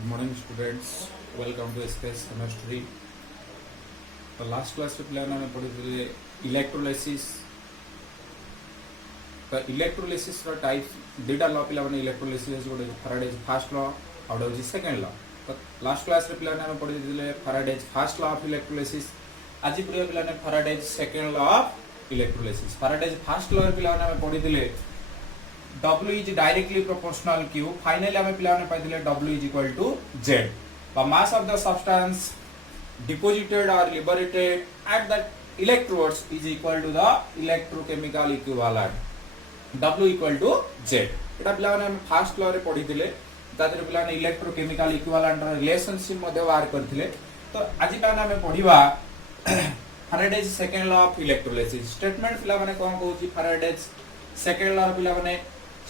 Good morning students, welcome to SKS chemistry. तो last class रे पिला ने पढिथिले इलेक्ट्रोलाइसिस. तो इलेक्ट्रोलाइसिस रो टाइप डेटा लॉ पिला ने इलेक्ट्रोलाइसिस गोटे Faraday's first law out of the second law. तो लास्ट क्लास रे पिला ने पढिथिले Faraday's first law of electrolysis. आज पिला पिला ने Faraday's second law of electrolysis. Faraday's first law रे पिला ने पढिथिले W is directly proportional Q. Finally, हमें पिला ने पाई W is equal to Z. The mass of the substance deposited or liberated at the electrodes is equal to the electrochemical equivalent. W equal to Z. इटा पिला ने हमें first law रे पढ़ी थिले. तादरे पिला ने इलेक्ट्रोकेमिकल इक्विवेलेंट रिलेशनशिप मध्ये बाहर करथिले. तो आज पिला ने हमें पढ़िबा Faraday's second law of electrolysis. Statement पिला माने कोन कहूची फैराडेज सेकंड लॉ पिला माने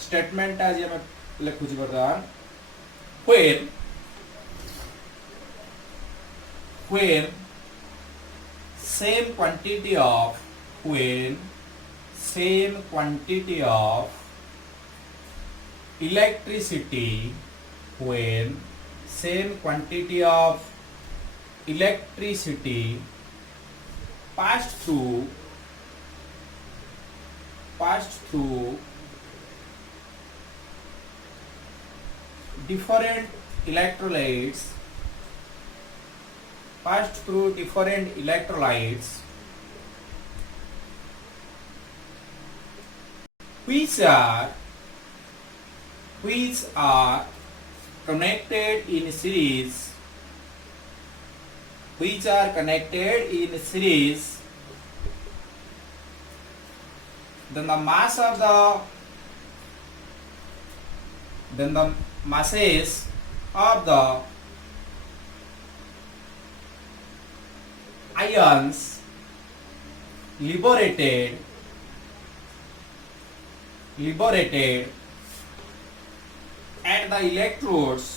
स्टेटमेंट आज हम लिखुची बर्तमान when same quantity of electricity passed through different electrolytes which are connected in series then the masses of the ions liberated at the electrodes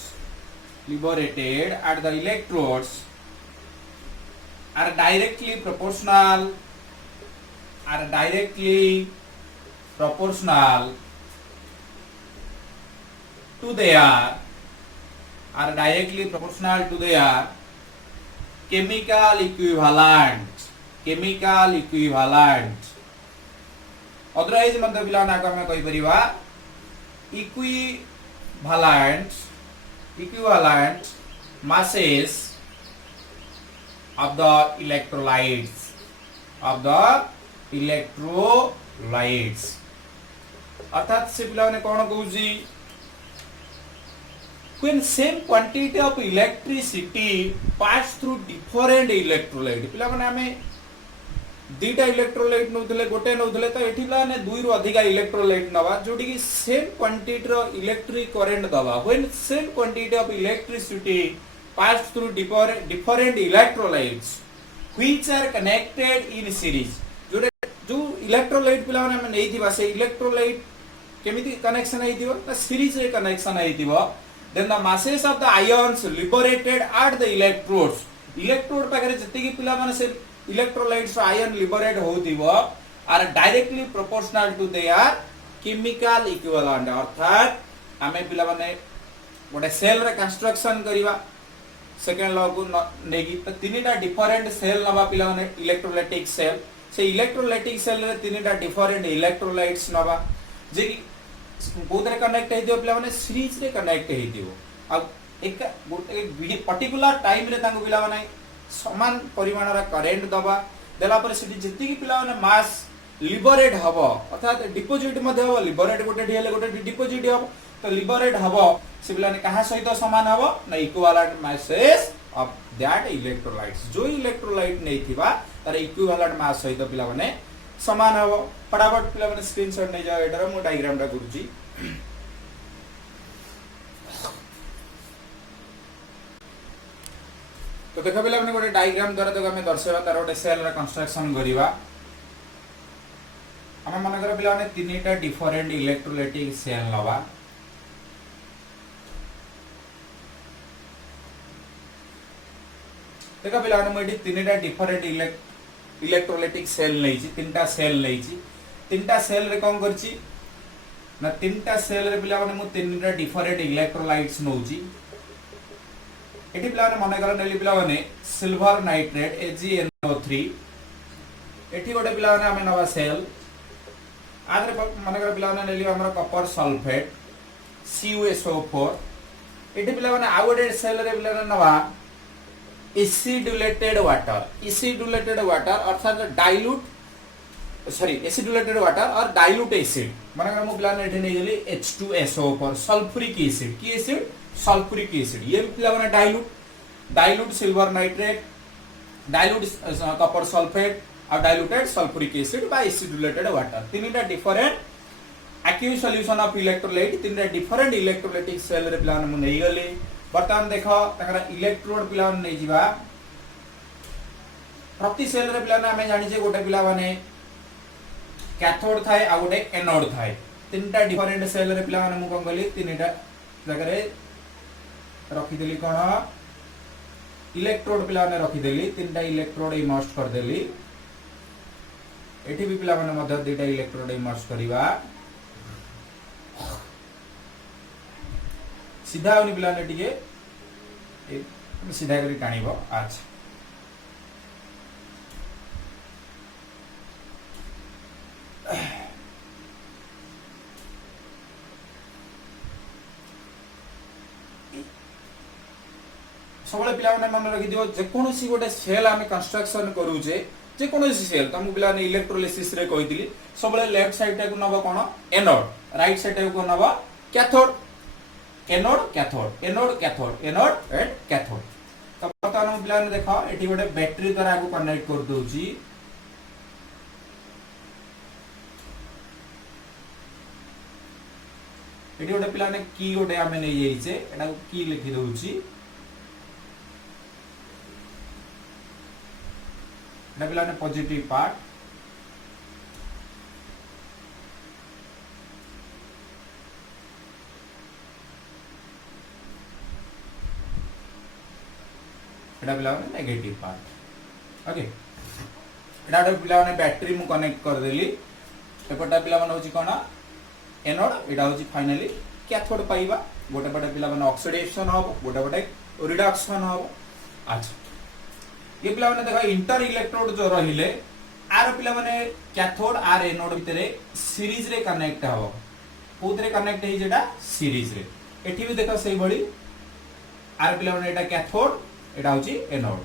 are directly proportional to their chemical equivalent. Otherwise मतलब पिला ना को मैं कहि परिबा equivalent masses of the electrolytes अर्थात से पिला ने कोन कहूजी when same quantity of electricity pass through different electrolyte. पिला माने हमें दीटा इलेक्ट्रोलाइट नउथले गोटे नउथले तो एठी पिला ने दुई रु अधिका इलेक्ट्रोलाइट नवा जोटी की सेम क्वांटिटी रो इलेक्ट्रिक करंट दवा. when same quantity of electricity pass through different electrolytes which are connected in series. जो इलेक्ट्रोलाइट पिला माने हमें नै दिबा से इलेक्ट्रोलाइट केमिति कनेक्शन हेतिबो ना सीरीज रे connection हेतिबो. then the masses of the ions liberated at the electrodes पाखरे जति की पिला माने से electrolytes ion liberate होतिबो are directly proportional to their chemical equivalent. अर्थात हमें पिला माने गोटे सेल रे कंस्ट्रक्शन करिवा सेकंड लॉ को नेगी त तीनटा डिफरेंट सेल नबा पिला माने इलेक्ट्रोलाइटिक सेल से इलेक्ट्रोलाइटिक सेल रे तीनटा डिफरेंट इलेक्ट्रोलाइट्स नबा जे कोदरे कनेक्ट हेदियो पिला माने सीरीज रे कनेक्ट हेदियो. अब एक गोटे पर्टिकुलर टाइम रे तांको पिला माने समान परिमाण रा करंट दबा देला पर सिटी जति की पिला माने मास लिबरेट हबो अर्थात डिपोजिट मध्ये हबो. लिबरेट गोटे ढिले गोटे डिपोजिट हबो तो लिबरेट हबो से पिला ने कहा सहित समान हबो ना equivalent masses of that electrolytes. जो इलेक्ट्रोलाइट नै थिबा तार इक्विवेलेंट मास सहित पिला माने समान हबो. फटाफट पिला माने स्क्रीनशॉट नै जाओ एटार मो डायग्राम टा करूची. तो देखा पिला माने गोटे डायग्राम द्वारा तो हमें दर्शाइबा तार गोटे सेल रा कंस्ट्रक्शन करिबा. हम मन कर पिला माने तीनटा डिफरेंट इलेक्ट्रोलाइटिक सेल लबा. देखा पिला माने मोडी तीनटा डिफरेंट इलेक्ट्रोलाइटिक सेल लेछि तीनटा सेल लेछि. तीनटा सेल रे कोन करछि ना तीनटा सेल रे पिला माने मु तीनटा डिफरेंट इलेक्ट्रोलाइट्स नउछि. एठी पिला माने मन कर नेली पिला माने सिल्वर नाइट्रेट AgNO3 एठी गोटे पिला माने हमें नवा सेल आदरे मन कर पिला माने नेली हमर कॉपर सल्फेट CuSO4 एठी पिला माने आ गोटे सेल रे पिला नवा एसिडुलेटेड वाटर अर्थात एसिडुलेटेड वाटर और डाइल्यूट एसिड माने मु पिला ने एठी नै गेली H2SO4 सल्फ्यूरिक एसिड की एसिड सल्फ्यूरिक एसिड ये पिला माने dilute silver nitrate dilute copper sulphate और डाइल्यूटेड सल्फ्यूरिक एसिड बा एसिडुलेटेड वाटर तीनटा different aqueous solution of electrolyte तीनटा डिफरेंट इलेक्ट्रोलाइटिक सेल रे पिला मु नै गेली वर्तमान देखो तकरा इलेक्ट्रोड पिला नै जिबा प्रति सेल रे पिला हमें जानि जे गोटे पिला माने कैथोड थाए आ गोटे एनोड थाए तीनटा डिफरेंट सेल रे पिला माने मु कोन गली तीनटा जगह रे रखी देली कोन इलेक्ट्रोड पिला ने रखी देली तीनटा इलेक्ट्रोड इमर्ज कर देली एठी भी पिला माने मध्य दुईटा इलेक्ट्रोड इमर्ज करिवा सीधा उनी पिला ने टिके सीधा करी टाणीबो अच्छा सबले पिला माने मन रखि दियो जे कोनोसी गोटे सेल आमे कंस्ट्रक्शन करू जे कोनोसी सेल तमु पिला ने इलेक्ट्रोलिसिस रे कहितली सबले लेफ्ट साइड टा को नबो कोन एनोड राइट साइड टा को नबो कैथोड एनोड एंड कैथोड तो बर्तमान पिला ने देखो एठी गोटे बैटरी द्वारा को कनेक्ट कर दोची एठी गोटे पिला ने की गोटे आमे नै जाइछे एटा को की लिखि दोची एटा पिला ने पॉजिटिव पार्ट एटा पिला ने नेगेटिव पार्ट ओके एटा पिला ने बैटरी मु कनेक्ट कर देली एपटा पिला मन होची कोना एनोड एटा होची फाइनली कैथोड पाइबा गोटे पटे पिला मन ऑक्सीडेशन हो गोटे पटे रिडक्शन हो अच्छा ये पिला माने देखो इंटर इलेक्ट्रोड जो रहिले आर पिला माने कैथोड आर एनोड भितरे सीरीज रे कनेक्ट हो कोथरे कनेक्ट हे जेटा सीरीज रे एठी भी देखो सही बडी आर पिला माने एटा कैथोड एटा होची एनोड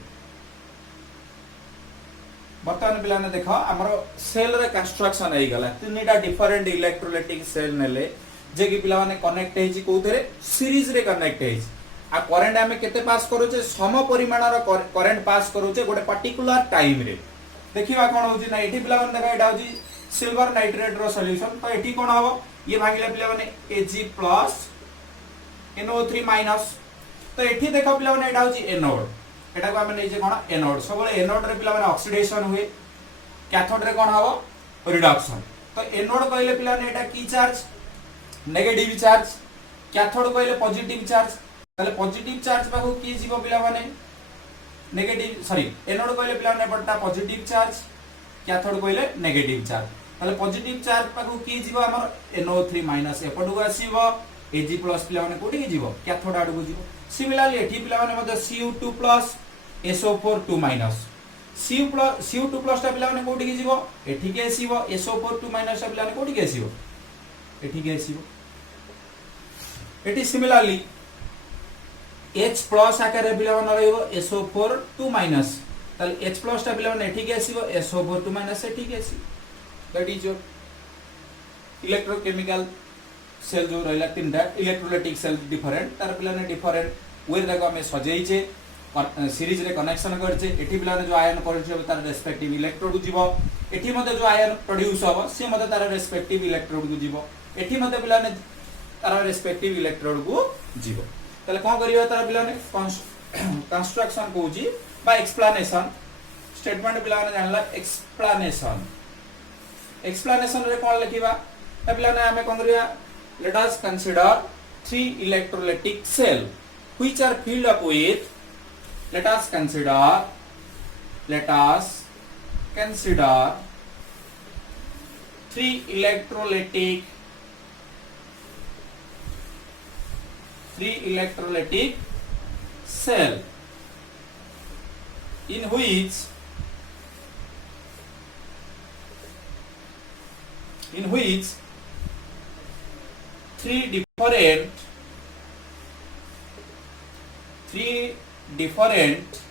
बर्तमान पिला ने देखो हमर सेल रे कंस्ट्रक्शन हे गला तीनटा डिफरेंट इलेक्ट्रोलाइटिक सेल नेले जे कि पिला माने कनेक्ट हे जी कोथरे सीरीज रे कनेक्ट हे आ करंट हमें केते पास करूचे सम परिमाण रो करंट पास करूचे गोटे पर्टिकुलर टाइम रे देखिबा कोन होची ना एठी पिला माने देखा एटा होची सिल्वर नाइट्रेट रो सॉल्यूशन तो एठी कोन हबो ये भागिला पिला माने Ag+ NO3- तो एठी देखो पिला माने एटा होची एनोड एटा को हमें नै जे कोन एनोड सबले एनोड रे पिला माने ऑक्सीडेशन हुए कैथोड रे कोन हबो रिडक्शन तो एनोड कहले पिला ने एटा की चार्ज नेगेटिव चार्ज कैथोड कहले पॉजिटिव चार्ज ताले पॉजिटिव चार्ज पाखो की जीवो पिला माने नेगेटिव सॉरी एनोड कहले पिला माने पडटा पॉजिटिव चार्ज कैथोड कहले नेगेटिव चार्ज ताले पॉजिटिव चार्ज पाखो की जीवो हमर NO3- एपडु आसीबो Ag+ पिला माने कोठी जीवो कैथोड आडु को जीवो सिमिलरली एठी पिला माने मते Cu2+ SO4 2- Cu2+ ता पिला माने कोठी की जीवो एठी के आसीबो SO4 2- ता पिला माने कोठी के आसीबो एठी के आसीबो एठी सिमिलरली H+ आकार रे पिला माने रहइबो SO4 2- ताले H+ ता पिला माने एठी के आसीबो SO4 2- एठी के आसी that is your electrochemical cell जो रहला तीनटा इलेक्ट्रोलाइटिक सेल डिफरेंट तार पिला ने डिफरेंट वे रे हमें सजेइछे सीरीज रे कनेक्शन करछे एठी पिला ने जो आयन पड़छि तार रेस्पेक्टिव इलेक्ट्रोड जीवो एठी मते जो आयन प्रोड्यूस होबो से मते तार रेस्पेक्टिव इलेक्ट्रोड को जीवो एठी मते पिला ने तार रेस्पेक्टिव इलेक्ट्रोड को जीवो ताले कोन करियो तार पिला ने कंस्ट्रक्शन कोजी बा एक्सप्लेनेशन स्टेटमेंट पिला ने जानला एक्सप्लेनेशन रे कोन लिखिबा त पिला ने हमें कोन करिया let us consider 3 electrolytic cell which are filled up with let us consider 3 electrolytic cell in which three different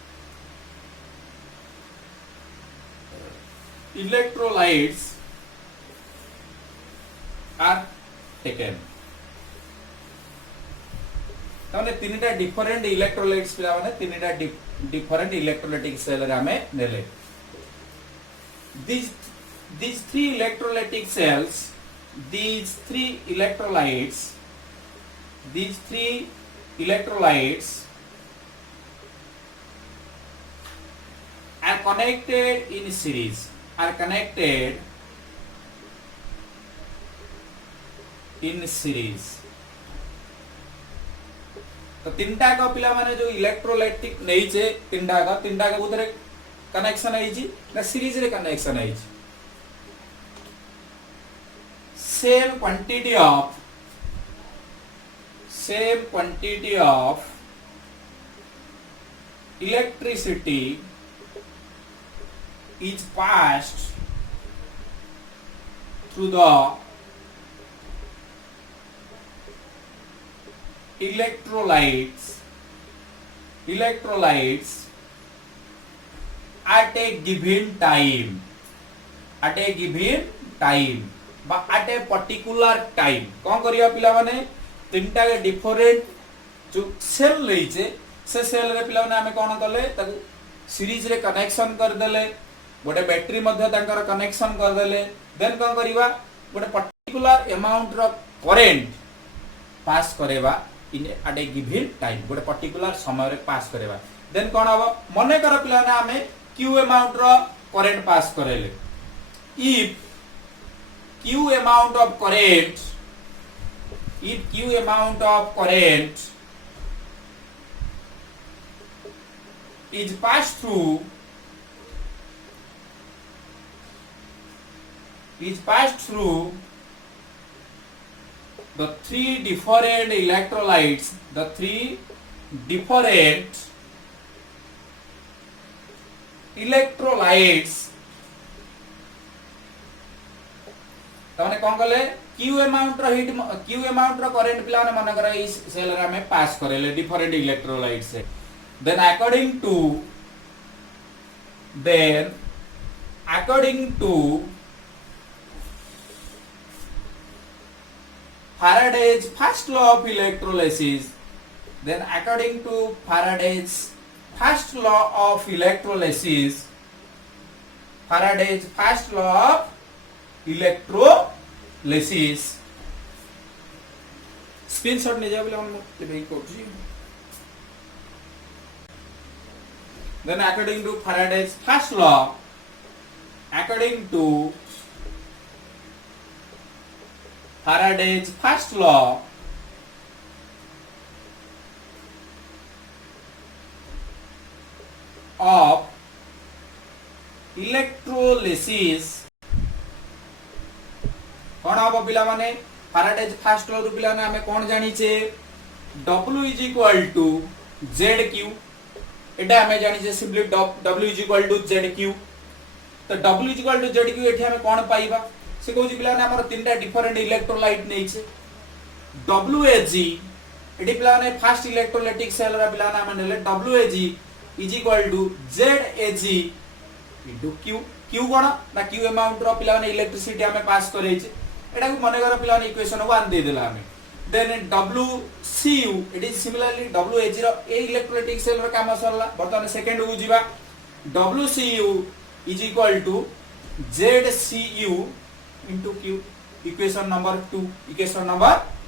electrolytes are taken. ताने तीनटा डिफरेंट इलेक्ट्रोलाइट्स पिला माने तीनटा डिफरेंट इलेक्ट्रोलाइटिक सेल रे हमें नेले. These three electrolytic cells, these three electrolytes are connected in series. तो तीनटा का पिला माने जो इलेक्ट्रोलाइटिक नहीं छे तीनटा का उधर कनेक्शन है जी ना सीरीज रे कनेक्शन है जी. same quantity of electricity is passed through the electrolytes at a given time बा at a particular time. कौन करिया पिला माने तीनटा के डिफरेंट जो सेल लई छे से सेल रे पिला माने हमें कोन करले ताकू सीरीज रे कनेक्शन कर देले गोटे बैटरी मध्ये तांकर कनेक्शन कर देले देन कोन करिवा गोटे पर्टिकुलर अमाउंट रो करंट पास करेवा इन एट ए गिवन टाइम गोटे पर्टिकुलर समय रे पास करेवा देन कोन हबो मने कर पिला ना हमें क्यू अमाउंट रो करंट पास करेले if q amount of current is passed through the three different electrolytes तने कोन कले क्यू अमाउंट रो करंट पिला ने मन करा इस सेल रे में पास करेले डिफरेंट इलेक्ट्रोलाइट से then according to Faraday's first law of electrolysis screenshot ले जाओ बोले हम ले Kochi then according to Faraday's first law of electrolysis कौन हम पिला माने Faraday's first law रु पिला ने हमें कौन जानी छे W is equal to ZQ एटा हमें जानी छे simply W is equal to ZQ तो W is equal to ZQ एठी हमें कौन पाइबा से कहू पिला ने हमर तीनटा डिफरेंट इलेक्ट्रोलाइट नै छे WAG एठी पिला ने फर्स्ट इलेक्ट्रोलाइटिक सेल रा पिला ने हमें नेले WAG is equal to ZAG into Q कोन ना Q अमाउंट रो पिला ने इलेक्ट्रिसिटी हमें पास करे छे एटा को मने कर पिला ने इक्वेशन 1 दे देला हमें then WCU it is similarly WAG रो ए इलेक्ट्रोलाइटिक सेल रो काम सरला बर्तमान सेकंड को जीवा WCU is equal to ZCU into Q equation number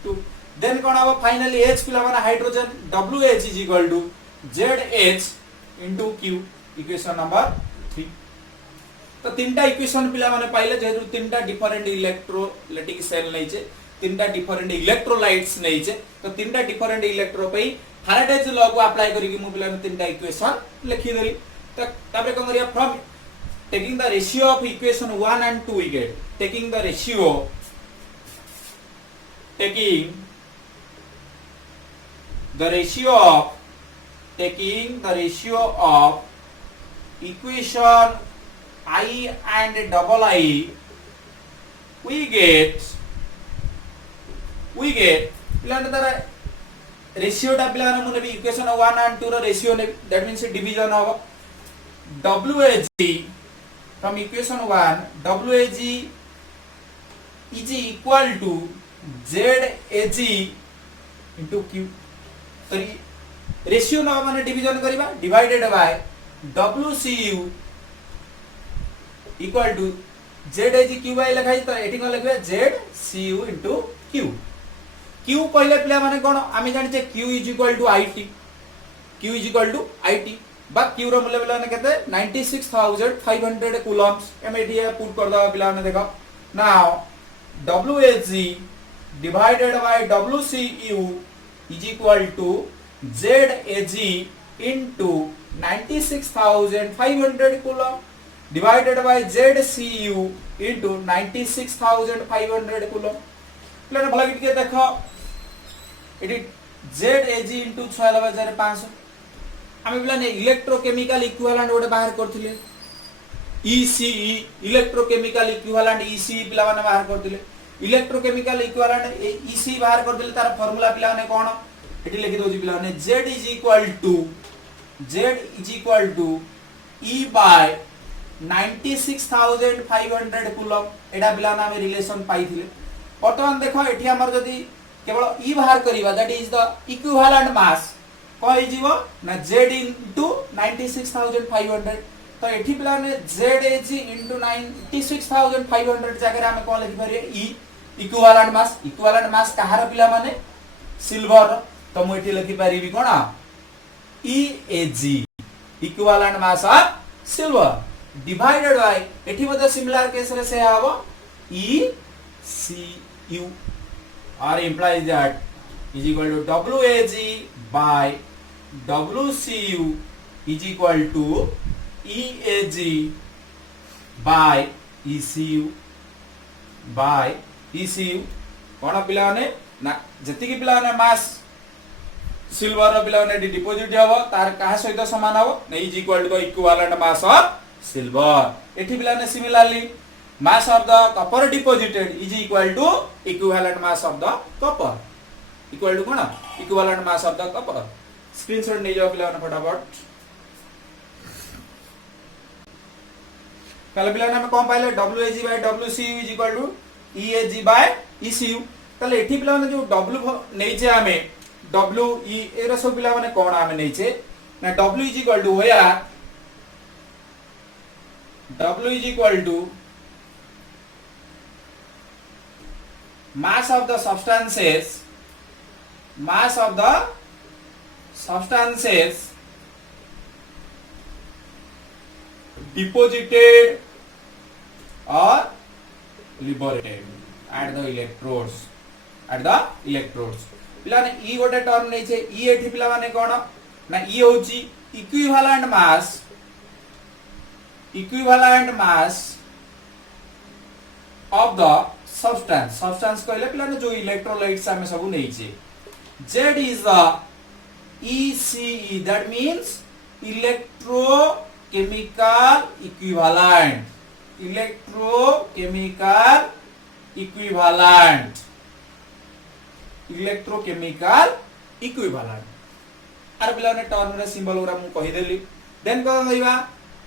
2 then कोन अब फाइनली H पिला माने hydrogen WH is equal to ZH into Q equation number 3 तो तीनटा इक्वेशन पिला माने पाइले जेहरु तीनटा डिफरेंट इलेक्ट्रोलाइटिक सेल नै छे तीनटा डिफरेंट इलेक्ट्रोलाइट्स नै छे तो तीनटा डिफरेंट इलेक्ट्रो पई फैराडेज लॉ को अप्लाई करी कि मु पिला तीनटा इक्वेशन लिखि देली तो ताबे कोन करिया from taking the ratio of equation 1 and 2 we get taking the ratio taking the ratio of equation I and double I, we get पिलाने तारा रेशियो टा पिलाने मुने भी इक्वेशन 1 and 2 रो रेशियो ने, that means डिवीजन होगा WAG from equation 1 WAG is equal to ZAG into Q. तो ratio ना माने डिवीजन करिबा divided by WCU equal to ZAG QY लिखाई, तो एठी कोन लिखबे ZCU into Q. Q पहले पिला माने कोन आमे जानि जे Q is equal to IT, Q is equal to IT बा Q रो मूल्य पिला ने केते 96500 कूलम्स एमे एठी पुट कर दबा पिला ने देखो now WAG divided by WCU is equal to ZAG into 96500 coulomb divided by ZCU into 96500 coulomb. पिला ने भला के देखो एटी ZAG into 6500 आमे पिला ने इलेक्ट्रोकेमिकल इक्विवेलेंट गोटे बाहर करथिले ECE इलेक्ट्रोकेमिकल इक्विवेलेंट ECE पिला माने बाहर करथिले इलेक्ट्रोकेमिकल इक्विवेलेंट ECE बाहर करथिले तार फार्मूला पिला ने कोन एटी लिखि दोजी पिला ने Z is equal to E by 96500 coulomb एडा पिला ना हम रिलेशन पाइथिले वर्तमान देखो एठी हमर जदी केवल E बाहर करिबा that is the equivalent mass कहि जीवो ना Z into 96500 तो एठी पिला ने ZAG into 96500 जगह हम कोन लिखि परिए E इक्विवेलेंट मास कहार पिला माने सिल्वर, तो मु एठी लिखि परिबी कोन EAG equivalent mass of silver divided by एठी मते सिमिलर केस रे से आबो ECU or implies that is equal to WAG by WCU is equal to EAG by ECU कोन पिला ने ना जति की पिला ने मास सिल्वर रो पिला ने डिपॉजिट हबो तार कहा सहित समान हबो ना is equal to equivalent mass of silver एठी पिला ने similarly mass of the copper deposited is equal to equivalent mass of the copper equal to cone equivalent mass of the copper screenshot ले जाओ पिला ने फटाफट कल पिला ने हम कोन पाइले WAG by WCU is equal to EAG by ECU तले एठी पिला ने जो W नै जे हमें WE एरा सब पिला माने कोन हमें नै छे ना W is equal to where W is equal to mass of the substances deposited or liberated at the electrodes पिला ने ई गोटे टर्म नै छे ई एठी पिला माने कोन ना ई होची equivalent mass of the substance कहले पिला ने जो इलेक्ट्रोलाइट्स हमें सब नै छे Z is the ECE that means electrochemical equivalent आर पिला ने टर्म रे सिंबल ओरा मु कहि देली देन को कहिबा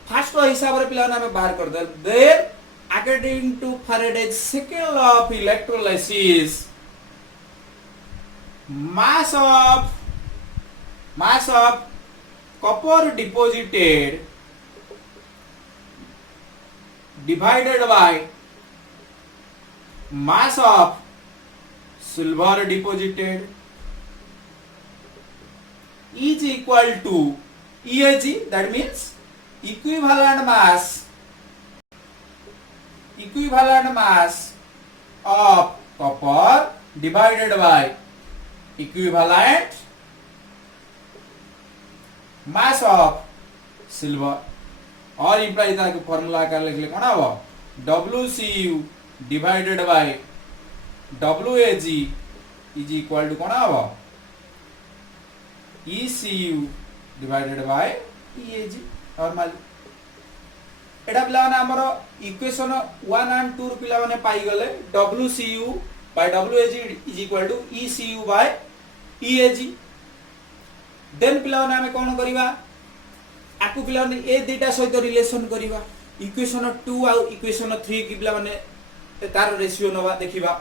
फर्स्ट हिसाब रे पिला ने हमें बाहर कर दे देर according to Faraday's second law of electrolysis mass of copper deposited divided by mass of silver deposited is equal to EAG, that means equivalent mass of copper divided by equivalent mass of silver और imply था कि formula कर लिख ले कौन है वो WCU divided by WAG is equal to कौन है वो ECU divided by EAG normal एटा पिला माने हमर इक्वेशन 1 एंड 2 पिला माने पाई गले WCU by WAG is equal to ECU by EAG then पिला माने हमें कोन करिवा आकु पिला माने ए दुटा सहित रिलेशन करिवा इक्वेशन 2 आ इक्वेशन 3 की पिला माने तार रेशियो नवा देखिबा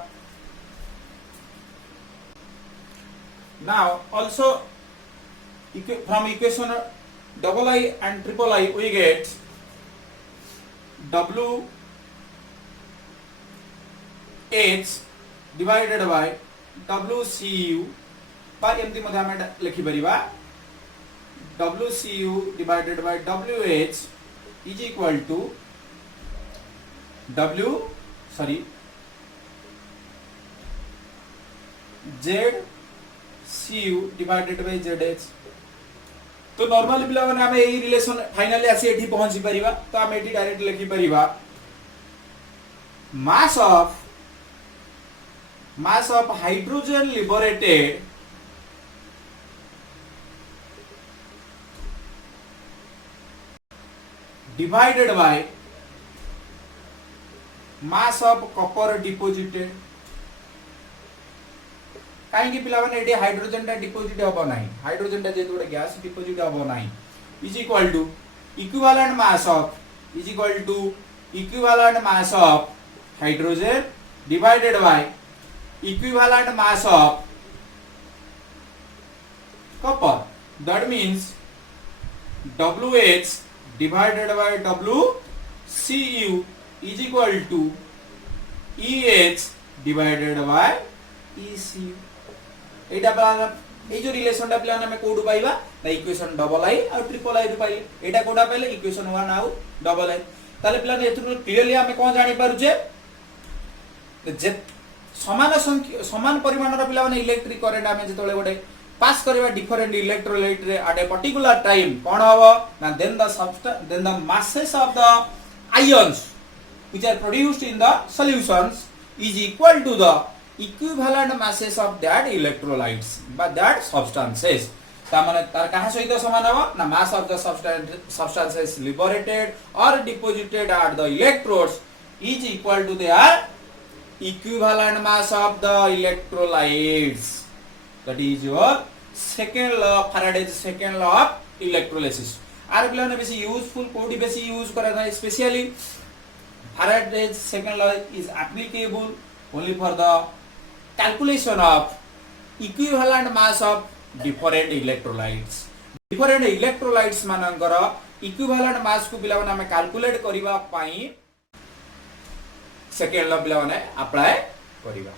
now also from equation double I and triple I we get W H divided by WCU by एमती मध्ये हमें लिखि परिबा WCU divided by WH is equal to ZCU divided by ZH तो नॉर्मली पिला माने हमें एही रिलेशन फाइनली आसी एठी पहुंची परिबा तो हम एठी डायरेक्ट लिखि परिबा mass of hydrogen liberated divided by mass of copper deposited काहेकि पिला माने एठी हाइड्रोजन टा डिपोजिट होबो नाही हाइड्रोजन टा जे तोडे गैस डिपोजिट होबो नाही is equal to equivalent mass of hydrogen divided by equivalent mass of copper that means WH divided by WCU is equal to EH divided by ECU Etah plan A जो relation टा plan हमें code पाइबा ना equation double आई और triple I पाइले एटा कोडा पाइले equation 1 आउ डबल आई ताले प्लान एथु क्लियरली हमें कोन जानि पारु जे समान परिमाण रो पिला माने इलेक्ट्रिक करंट हमें जेतोले गोटे पास करबा डिफरेंट इलेक्ट्रोलाइट रे एट ए पर्टिकुलर टाइम कोन हबो ना then the masses of the ions which are produced in the solutions is equal to the equivalent masses of that electrolytes but that substances ता माने तार कहा सहित समान हबो ना mass of the substances liberated or deposited at the electrodes is equal to their equivalent mass of the electrolytes that is your second law Faraday's second law of electrolysis आर पिला ने बेसी यूजफुल कोडी बेसी यूज करा था specially Faraday's second law is applicable only for the calculation of equivalent mass of different electrolytes मानकर equivalent mass को पिला माने कैलकुलेट करिवा पई सेकेंड लॉ पिला माने अप्लाई करिवा